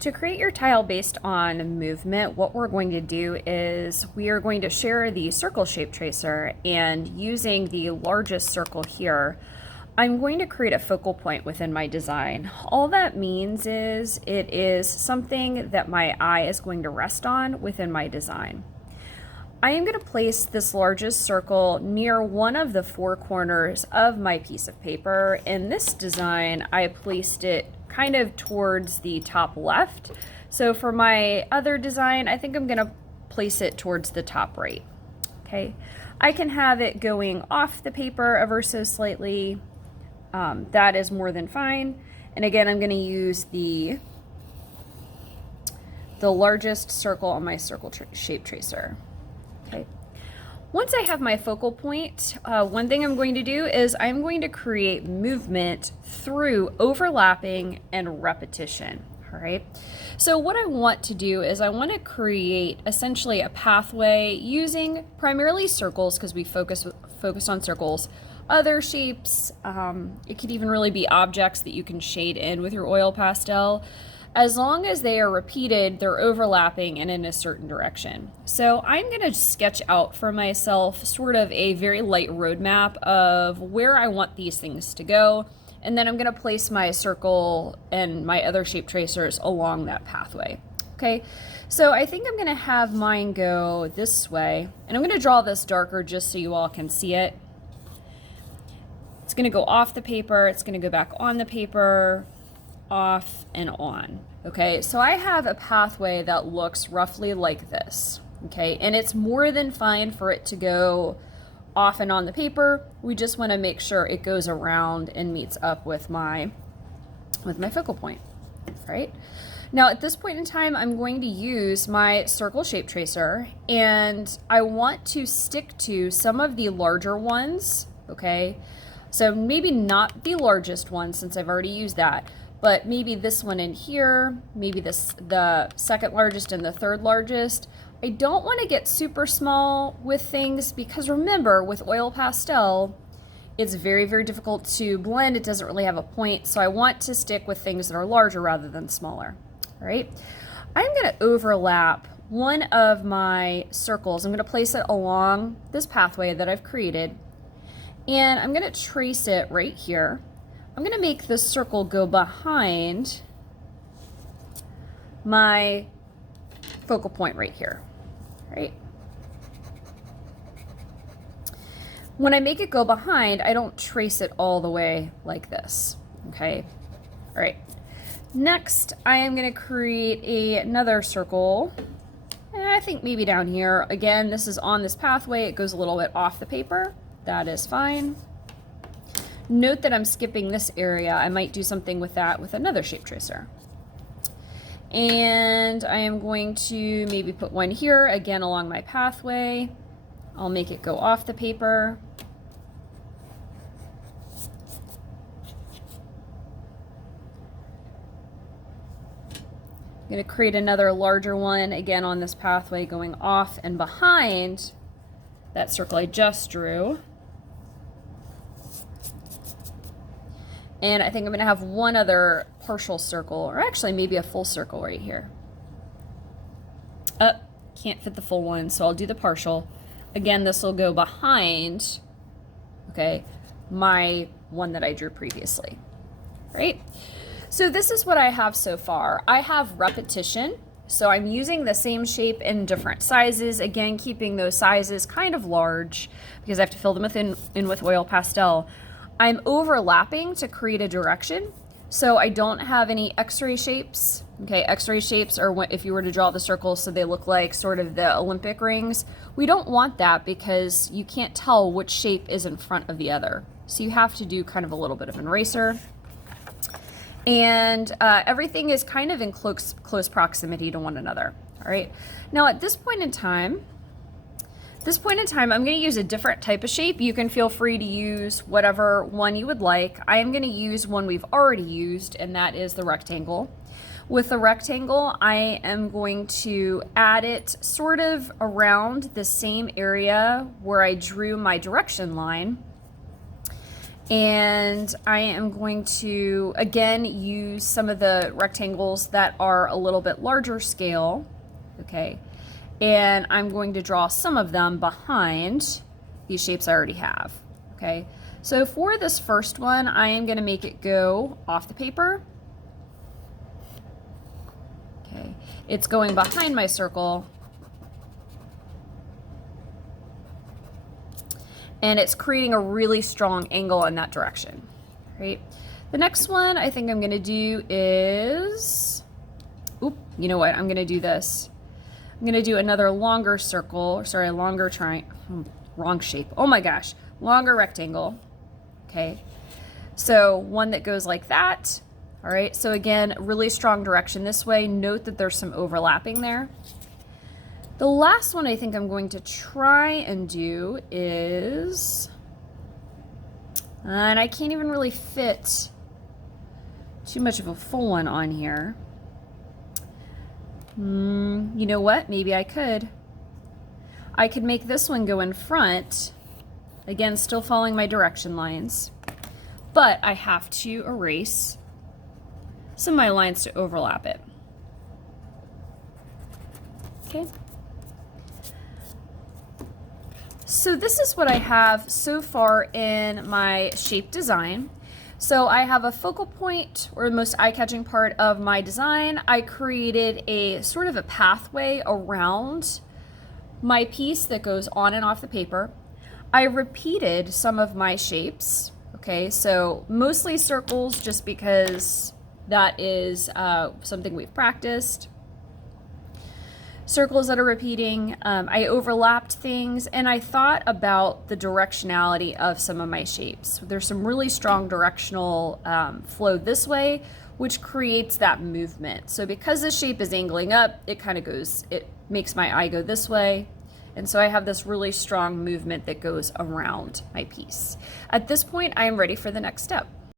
To create your tile based on movement, what we're going to do is we are going to share the circle shape tracer, and using the largest circle here, I'm going to create a focal point within my design. All that means is it is something that my eye is going to rest on within my design. I am going to place this largest circle near one of the four corners of my piece of paper. In this design, I placed it kind of towards the top left. So for my other design, I think I'm going to place it towards the top right. Okay, I can have it going off the paper ever so slightly. That is more than fine. And again, I'm going to use the largest circle on my circle shape tracer. Okay. Once I have my focal point, one thing I'm going to do is I'm going to create movement through overlapping and repetition. All right. So what I want to do is I want to create essentially a pathway using primarily circles, because we focused on circles. Other shapes, it could even really be objects that you can shade in with your oil pastel. As long as they are repeated, they're overlapping and in a certain direction. So I'm going to sketch out for myself sort of a very light roadmap of where I want these things to go. And then I'm going to place my circle and my other shape tracers along that pathway. Okay, so I think I'm going to have mine go this way. And I'm going to draw this darker just so you all can see it. It's going to go off the paper. It's going to go back on the paper, off and on. Okay, so I have a pathway that looks roughly like this. Okay, and it's more than fine for it to go off and on the paper. We just want to make sure it goes around and meets up with my focal point. Right now, at this point in time, I'm going to use my circle shape tracer, and I want to stick to some of the larger ones. Okay, so maybe not the largest one, since I've already used that, but maybe this one in here, maybe the second largest and the third largest. I don't want to get super small with things, because remember, with oil pastel, it's very, very difficult to blend. It doesn't really have a point, so I want to stick with things that are larger rather than smaller. All right, I'm going to overlap one of my circles. I'm going to place it along this pathway that I've created, and I'm going to trace it right here. I'm going to make this circle go behind my focal point right here, right? When I make it go behind, I don't trace it all the way like this, okay? All right. Next, I am going to create another circle. I think maybe down here. Again, this is on this pathway. It goes a little bit off the paper. That is fine. Note that I'm skipping this area. I might do something with that with another shape tracer. And I am going to maybe put one here, again along my pathway. I'll make it go off the paper. I'm going to create another larger one, again on this pathway, going off and behind that circle I just drew. And I think I'm going to have one other partial circle, or actually maybe a full circle right here. Can't fit the full one, so I'll do the partial. Again, this will go behind, okay, my one that I drew previously, right? So this is what I have so far. I have repetition, so I'm using the same shape in different sizes, again, keeping those sizes kind of large because I have to fill them in with oil pastel. I'm overlapping to create a direction, so I don't have any x-ray shapes. Okay, x-ray shapes are if you were to draw the circles so they look like sort of the Olympic rings. We don't want that because you can't tell which shape is in front of the other. So you have to do kind of a little bit of an eraser. And everything is kind of in close proximity to one another. All right, now at this point in time, I'm going to use a different type of shape. You can feel free to use whatever one you would like. I am going to use one we've already used, and that is the rectangle. With the rectangle, I am going to add it sort of around the same area where I drew my direction line. And I am going to, again, use some of the rectangles that are a little bit larger scale, okay? And I'm going to draw some of them behind these shapes I already have, okay? So for this first one, I am gonna make it go off the paper. Okay, it's going behind my circle. And it's creating a really strong angle in that direction, right? The next one I think I'm gonna do is, you know what, I'm gonna do this. I'm gonna do another longer circle, sorry, longer wrong shape, oh my gosh, longer rectangle, okay? So one that goes like that, all right? So again, really strong direction this way. Note that there's some overlapping there. The last one I think I'm going to try and do is, and I can't even really fit too much of a full one on here. You know what? Maybe I could. I could make this one go in front. Again, still following my direction lines, but I have to erase some of my lines to overlap it. Okay. So this is what I have so far in my shape design. So I have a focal point, or the most eye-catching part of my design. I created a sort of a pathway around my piece that goes on and off the paper. I repeated some of my shapes, okay? So mostly circles, just because that is something we've practiced. Circles that are repeating. I overlapped things, and I thought about the directionality of some of my shapes. There's some really strong directional flow this way, which creates that movement. So because the shape is angling up, it kind of goes, it makes my eye go this way. And so I have this really strong movement that goes around my piece. At this point, I am ready for the next step.